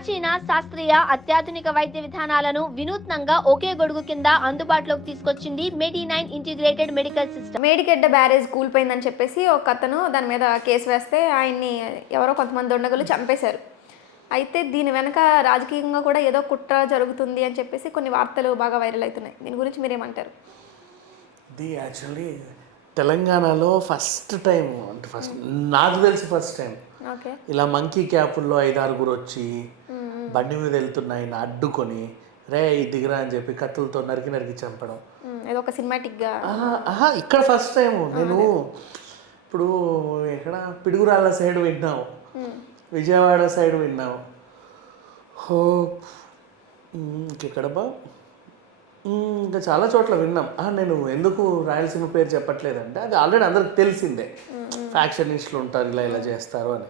ప్రాచీన శాస్త్రీయ అత్యాధునిక వైద్య విధానాలను వినూత్నంగా ఒకే గొడుగు కింద అందుబాటులోకి తీసుకొచ్చింది మెడి9 integrated medical system. Medigadda barrage కూలిపోయిందని చెప్పేసి ఒక అతను దాని మీద కేసు వేస్తే ఆయన్ని ఎవరో కొంతమంది దొండగలు చంపేశారు. అయితే దీని వెనక రాజకీయంగా కూడా ఏదో కుట్ర జరుగుతుంది అని చెప్పేసి కొన్ని వార్తలు బాగా వైరల్ అవుతున్నాయి. దీని గురించి మీరేమంటారు? ఇది యాక్చువల్లీ తెలంగాణలో ఫస్ట్ టైం, అంటే నాకు తెలిసి ఫస్ట్ టైం ఓకే, ఇలా మంకీ క్యాపుల్లో 5-6 వచ్చి బండి మీద వెళ్తున్నాయి అడ్డుకొని రే దిగరా అని చెప్పి కత్తులతో నరికి నరికి చంపడం. ఏదో ఒక సినిమాటిక్గా ఇక్కడ ఫస్ట్ టైం. నేను ఇప్పుడు ఎక్కడ పిడుగురాళ్ళ సైడ్ విన్నాము, విజయవాడ సైడ్ విన్నాము, ఇంకెక్కడ ఇంకా చాలా చోట్ల విన్నాం. నేను ఎందుకు రాయలసీమ పేరు చెప్పట్లేదంటే అది ఆల్రెడీ అందరికి తెలిసిందే, ఫ్యాక్షనిస్టులు ఉంటారు ఇలా ఇలా చేస్తారు అని.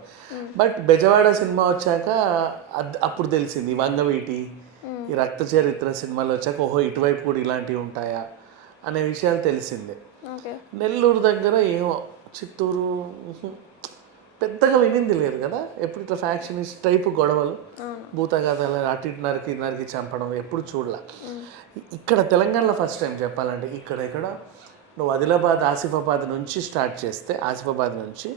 బట్ బెజవాడ సినిమా వచ్చాక అప్పుడు తెలిసింది, వంగవీటి ఈ రక్త చరిత్ర సినిమాలు వచ్చాక ఓహో ఇటువైపు కూడా ఇలాంటివి ఉంటాయా అనే విషయాలు తెలిసిందే. నెల్లూరు దగ్గర ఏమో, చిత్తూరు పెద్దగా వినింది లేదు కదా, ఎప్పుడు ఇట్లా ఫ్యాక్షనిస్ట్ టైపు గొడవలు, భూతగాథలు అటు ఇటు నరికి నరికి చంపడం ఎప్పుడు చూడలే. ఇక్కడ తెలంగాణలో ఫస్ట్ టైం చెప్పాలంటే. ఇక్కడ నువ్వు ఆదిలాబాద్ ఆసిఫాబాద్ నుంచి స్టార్ట్ చేస్తే, ఆసిఫాబాద్ నుంచి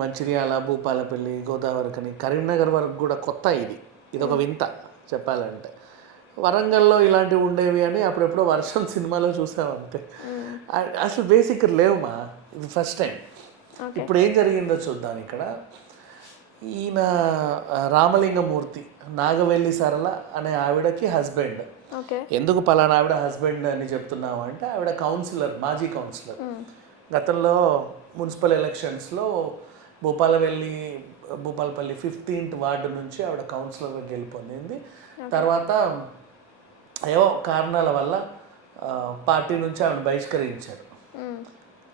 మంచిర్యాల, భూపాలపల్లి, గోదావరికని, కరీంనగర్ వరకు కూడా కొత్త. ఇదొక వింత చెప్పాలంటే. వరంగల్లో ఇలాంటివి ఉండేవి అని అప్పుడెప్పుడో వర్షం సినిమాలో చూసామంతే. అసలు బేసిక్ లేవుమా, ఇది ఫస్ట్ టైం. ఇప్పుడు ఏం జరిగిందో చూద్దాం. ఇక్కడ ఈయన రామలింగమూర్తి, నాగవెల్లి సరళ అనే ఆవిడకి హస్బెండ్. ఎందుకు పలానా ఆవిడ హస్బెండ్ అని చెప్తున్నాము అంటే, ఆవిడ కౌన్సిలర్, మాజీ కౌన్సిలర్. గతంలో మున్సిపల్ ఎలక్షన్స్లో భూపాలపల్లి 15th వార్డు నుంచి ఆవిడ కౌన్సిలర్గా గెలుపొందింది. తర్వాత ఏవో కారణాల వల్ల పార్టీ నుంచి ఆవిడ బహిష్కరించారు.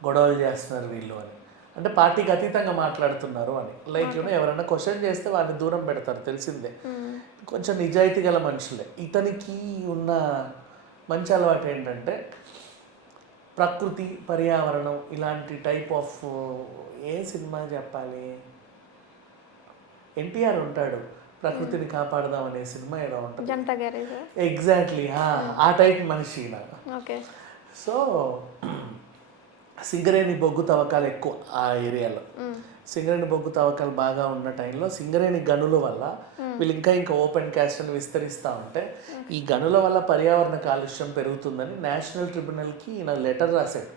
గొడవలు చేస్తున్నారు వీళ్ళు అని, అంటే పార్టీకి అతీతంగా మాట్లాడుతున్నారు అని. లైక్ ఎవరైనా క్వశ్చన్ చేస్తే వాళ్ళని దూరం పెడతారు, తెలిసిందే. కొంచెం నిజాయితీ గల మనుషులే. ఇతనికి ఉన్న మంచి అలవాటు ఏంటంటే ప్రకృతి, పర్యావరణం ఇలాంటి టైప్ ఆఫ్, ఏ సినిమా చెప్పాలి, ఎన్టీఆర్ ఉంటాడు ప్రకృతిని కాపాడదాం అనే సినిమా ఏదో ఉంటుంది, ఎగ్జాక్ట్లీ ఆ టైప్ మనిషి నాకు. సో సింగరేణి బొగ్గు తవ్వకాలు ఎక్కువ ఆ ఏరియాలో. సింగరేణి బొగ్గు తవ్వకాలు బాగా ఉన్న టైంలో సింగరేణి గనుల వల్ల వీళ్ళు ఇంకా ఓపెన్ క్యాస్ట్ అని విస్తరిస్తూ ఉంటే, ఈ గనుల వల్ల పర్యావరణ కాలుష్యం పెరుగుతుందని నేషనల్ ట్రిబ్యునల్కి ఈయన లెటర్ రాశాడు.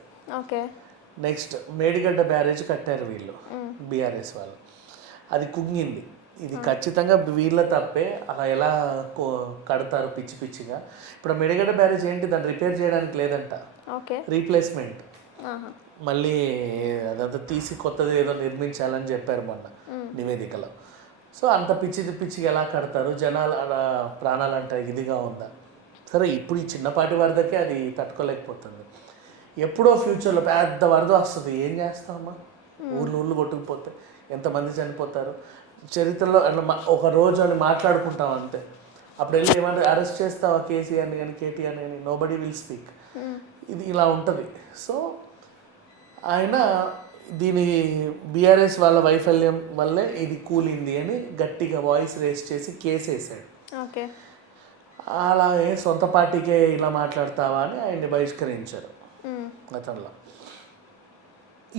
నెక్స్ట్ మేడిగడ్డ బ్యారేజ్ కట్టారు వీళ్ళు, బీఆర్ఎస్ వాళ్ళు. అది కుంగింది. ఇది ఖచ్చితంగా వీళ్ళ తప్పే, అలా ఎలా కడతారు పిచ్చి పిచ్చిగా. ఇప్పుడు మేడిగడ్డ బ్యారేజ్ ఏంటి, దాన్ని రిపేర్ చేయడానికి లేదంట, రీప్లేస్మెంట్, మళ్ళీ అదంతా తీసి కొత్తది ఏదో నిర్మించాలని చెప్పారు మొన్న నివేదికలో. సో అంత పిచ్చిగా ఎలా కడతారు, జనాలు అలా ప్రాణాలంటే ఇదిగా ఉందా? సరే, ఇప్పుడు ఈ చిన్నపాటి వరదకే అది తట్టుకోలేకపోతుంది. ఎప్పుడో ఫ్యూచర్లో పెద్ద వరద వస్తుంది, ఏం చేస్తామమ్మా? ఊళ్ళు కొట్టుకుపోతే ఎంతమంది చనిపోతారు చరిత్రలో. అట్లా ఒక రోజు అని మాట్లాడుకుంటాం అంతే. అప్పుడు వెళ్ళి ఏమంటే అరెస్ట్ చేస్తావా కేసీఆర్ని కానీ కేటీఆర్ని కానీ, నోబడీ విల్ స్పీక్. ఇది ఇలా ఉంటుంది. సో ఆయన దీని బీఆర్ఎస్ వాళ్ళ వైఫల్యం వల్లే ఇది కూలింది అని గట్టిగా వాయిస్ రేస్ చేసి కేసు వేసాడు. అలా సొంత పార్టీకే ఇలా మాట్లాడతావా అని ఆయన్ని బహిష్కరించారు గతంలో.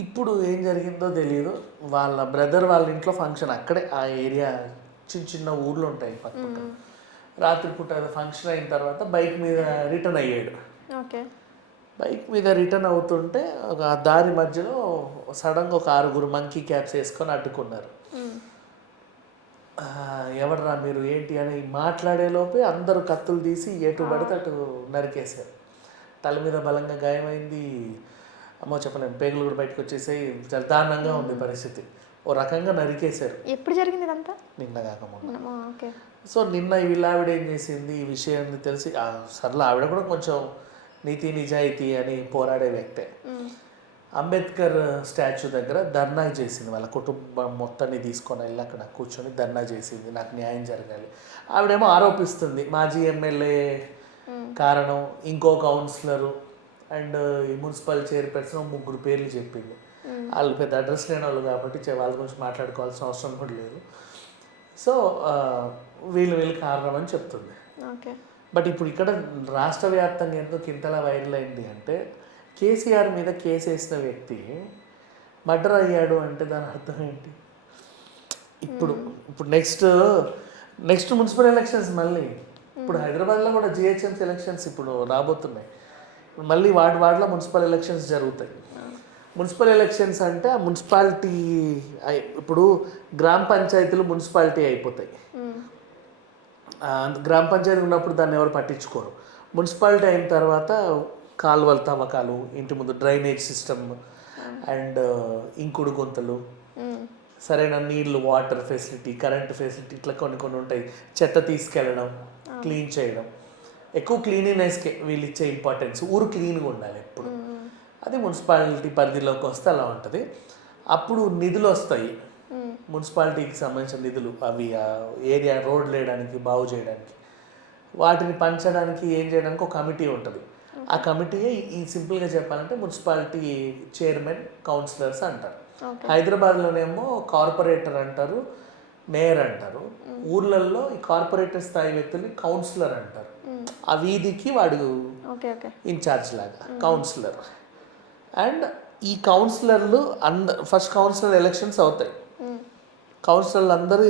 ఇప్పుడు ఏం జరిగిందో తెలియదు. వాళ్ళ బ్రదర్ వాళ్ళ ఇంట్లో ఫంక్షన్, అక్కడే ఆ ఏరియా చిన్న ఊర్లు ఉంటాయి పక్కన. రాత్రిపూట ఫంక్షన్ అయిన తర్వాత బైక్ మీద రిటర్న్ అయ్యాడు. బైక్ మీద రిటర్న్ అవుతుంటే ఒక దారి మధ్యలో సడన్గా ఒక 6 మంకీ క్యాప్స్ వేసుకొని అడ్డుకున్నారు. ఎవడరా మీరు ఏంటి అని మాట్లాడేలోపే అందరూ కత్తులు తీసి ఎటు పడితే అటు నరికేశారు. తల మీద బలంగా గాయమైంది. అమ్మో చెప్పలేము, పేగులు కూడా బయటకు వచ్చేసాయి. చాలా దారుణంగా ఉంది పరిస్థితి. ఓ రకంగా నరికేశారు. ఎప్పుడు జరిగింది ఇదంతా? నిన్న కాకముందు. సో నిన్న వీళ్ళ ఆవిడ ఏం చేసింది, ఈ విషయాన్ని తెలిసి, సర్లే ఆవిడ కూడా కొంచెం నీతి నిజాయితీ అని పోరాడే వ్యక్తే. అంబేద్కర్ స్టాచ్యూ దగ్గర ధర్నా చేసింది. వాళ్ళ కుటుంబం మొత్తాన్ని తీసుకొని వెళ్ళి అక్కడ కూర్చొని ధర్నా చేసింది, నాకు న్యాయం జరగాలి. ఆవిడేమో ఆరోపిస్తుంది మాజీ ఎమ్మెల్యే కారణం, ఇంకో కౌన్సిలరు అండ్ ఈ మున్సిపల్ చైర్పర్సన్ 3 పేర్లు చెప్పింది. వాళ్ళు పెద్ద అడ్రస్ లేని వాళ్ళు కాబట్టి వాళ్ళ గురించి మాట్లాడుకోవాల్సిన అవసరం కూడా లేదు. సో వీళ్ళు కారణం అని చెప్తుంది. ఓకే. బట్ ఇప్పుడు ఇక్కడ రాష్ట్ర వ్యాప్తంగా ఎందుకు ఇంతలా వైరల్ అయింది అంటే కేసీఆర్ మీద కేసు వేసిన వ్యక్తి మర్డర్ అయ్యాడు అంటే దాని అర్థం ఏంటి? ఇప్పుడు నెక్స్ట్ మున్సిపల్ ఎలక్షన్స్ మళ్ళీ ఇప్పుడు హైదరాబాద్లో కూడా జిహెచ్ఎంసీ ఎలక్షన్స్ ఇప్పుడు రాబోతున్నాయి. మళ్ళీ వార్డులో మున్సిపల్ ఎలక్షన్స్ జరుగుతాయి. మున్సిపల్ ఎలక్షన్స్ అంటే ఆ మున్సిపాలిటీ ఇప్పుడు గ్రామ పంచాయతీలు మున్సిపాలిటీ అయిపోతాయి. గ్రామ పంచాయతీ ఉన్నప్పుడు దాన్ని ఎవరు పట్టించుకోరు. మున్సిపాలిటీ అయిన తర్వాత కాలువలు తవ్వకాలు, ఇంటి ముందు డ్రైనేజ్ సిస్టమ్ అండ్ ఇంకుడు గుంతలు, సరైన నీళ్ళు, వాటర్ ఫెసిలిటీ, కరెంట్ ఫెసిలిటీ, ఇట్లా కొన్ని ఉంటాయి. చెత్త తీసుకెళ్ళడం, క్లీన్ చేయడం, ఎక్కువ క్లీనినెస్కే వీళ్ళు ఇచ్చే ఇంపార్టెన్స్. ఊరు క్లీన్గా ఉండాలి ఎప్పుడు. అది మున్సిపాలిటీ పరిధిలోకి వస్తే అలా ఉంటుంది. అప్పుడు నిధులు వస్తాయి, మున్సిపాలిటీకి సంబంధించిన నిధులు. అవి ఏరియా రోడ్లు వేయడానికి, బాగు చేయడానికి, వాటిని పంచడానికి, ఏం చేయడానికి ఒక కమిటీ ఉంటుంది. ఆ కమిటీయే ఈ సింపుల్గా చెప్పాలంటే మున్సిపాలిటీ చైర్మన్, కౌన్సిలర్స్ అంటారు. హైదరాబాద్లోనేమో కార్పొరేటర్ అంటారు, మేయర్ అంటారు. ఊర్లలో ఈ కార్పొరేటర్ స్థాయి వ్యక్తుల్ని కౌన్సిలర్ అంటారు. ఆ వీధికి వాడు ఇన్ఛార్జ్ లాగా కౌన్సిలర్. అండ్ ఈ కౌన్సిలర్లు ఫస్ట్ కౌన్సిలర్ ఎలక్షన్స్ అవుతాయి. కౌన్సిలర్లు అందరూ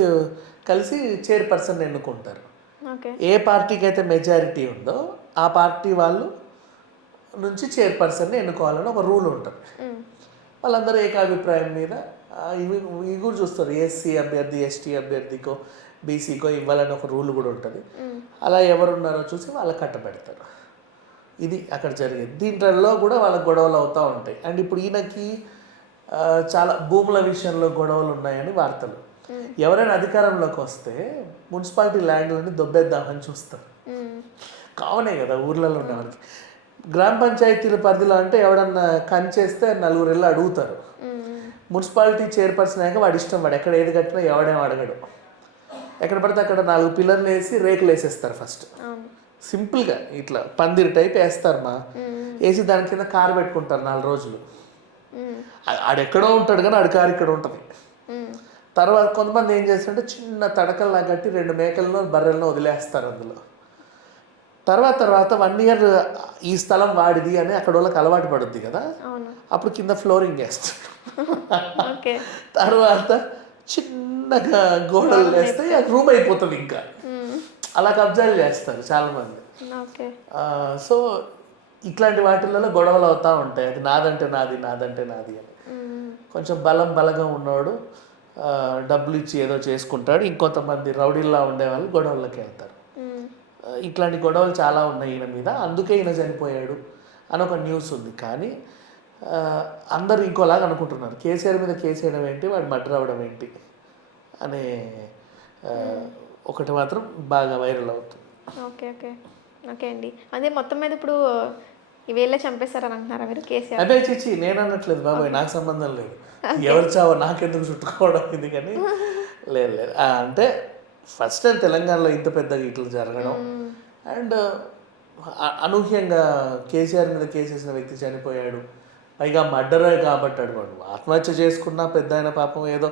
కలిసి చైర్పర్సన్ ఎన్నుకుంటారు. ఏ పార్టీకి అయితే మెజారిటీ ఉందో ఆ పార్టీ వాళ్ళు నుంచి చైర్పర్సన్ని ఎన్నుకోవాలని ఒక రూల్ ఉంటుంది. వాళ్ళందరూ ఏకాభిప్రాయం మీద ఇవి కూడా చూస్తారు. ఎస్సీ అభ్యర్థి, ఎస్టీ అభ్యర్థికో, బీసీకో ఇవ్వాలని ఒక రూల్ కూడా ఉంటుంది. అలా ఎవరున్నారో చూసి వాళ్ళకి కట్టబెడతారు. ఇది అక్కడ జరిగేది. దీంట్లో కూడా వాళ్ళకి గొడవలు అవుతూ ఉంటాయి. అండ్ ఇప్పుడు ఈయనకి చాలా భూముల విషయంలో గొడవలు ఉన్నాయని వార్తలు. ఎవరైనా అధికారంలోకి వస్తే మున్సిపాలిటీ ల్యాండ్లని దొబ్బేద్దామని చూస్తారు. కావనే కదా ఊర్లలో ఉండేవారికి. గ్రామ పంచాయతీల పరిధిలో అంటే ఎవడన్నా కంచేస్తే 4 వెళ్ళి అడుగుతారు. మున్సిపాలిటీ చైర్పర్సన్ అయ్యాక వాడి ఇష్టం, వాడు ఎక్కడ ఏది కట్టినా ఎవడేమో అడగడు. ఎక్కడ పడితే అక్కడ 4 పిల్లర్లు వేసి రేకులు వేసేస్తారు. ఫస్ట్ సింపుల్గా ఇట్లా పందిరి టైప్ వేస్తారు. వేసి దాని కింద కారు పెట్టుకుంటారు 4 రోజులు. ఆడెక్కడో ఉంటాడు కానీ ఆడి కారు ఇక్కడ ఉంటుంది. తర్వాత కొంతమంది ఏం చేస్తారంటే చిన్న తడకల్లా కట్టి 2 మేకలను బర్రెలను వదిలేస్తారు అందులో. తర్వాత 1 year ఈ స్థలం వాడిది అని అక్కడ వాళ్ళకి అలవాటు పడుద్ది కదా, అప్పుడు కింద ఫ్లోరింగ్ వేస్తారు. తర్వాత చిన్నగా గోడలు వేస్తే రూమ్ అయిపోతుంది. ఇంకా అలా కబ్జాలు చేస్తారు చాలామంది. సో ఇట్లాంటి వాటిల్లో గొడవలు అవుతూ ఉంటాయి. అది నాదంటే నాది, నాదంటే నాది అని. కొంచెం బలంగా ఉన్నవాడు డబ్బులు ఇచ్చి ఏదో చేసుకుంటాడు. ఇంకొంతమంది రౌడీల్లా ఉండేవాళ్ళు గొడవల్లోకి వెళ్తారు. ఇట్లాంటి గొడవలు చాలా ఉన్నాయి ఈయన మీద. అందుకే ఈయన చనిపోయాడు అని ఒక న్యూస్ ఉంది. కానీ అందరూ ఇంకోలాగా అనుకుంటున్నారు. కేసీఆర్ మీద కేసు వేయడం ఏంటి, వాడు మర్డర్ అవ్వడం ఏంటి అనే ఒకటి మాత్రం బాగా వైరల్ అవుతుంది. ఓకే అండి. అదే మొత్తం మీద ఇప్పుడు ఇవేళ్ళే చంపేస్తారని అంటున్నారా మీరు కేసీఆర్? అదే చిచ్చి నేను అనట్లేదు బాబాయ్, నాకు సంబంధం లేదు. ఎవరు చావో నాకెందుకు చుట్టుకోవడం ఇది. కానీ లేదు అంటే ఫస్ట్ టైం తెలంగాణలో ఇంత పెద్దగా ఇట్లా జరగడం. అండ్ అనూహ్యంగా కేసీఆర్ మీద కేసేసిన వ్యక్తి చనిపోయాడు. పైగా మర్డర్ కాబట్టి వాడు ఆత్మహత్య చేసుకున్నా పెద్ద అయిన పాపం ఏదో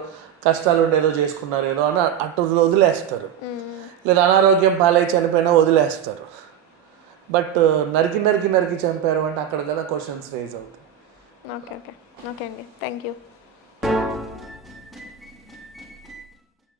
కష్టాలు ఉండి ఏదో చేసుకున్నారు ఏదో అని అటు వదిలేస్తారు. లేదా అనారోగ్యం పాలై చనిపోయినా వదిలేస్తారు. బట్ నరికి చంపారు అంటే అక్కడ కదా క్వశ్చన్స్ రేజ్ అవుతాయి. ఓకే అండి, థ్యాంక్ యూ.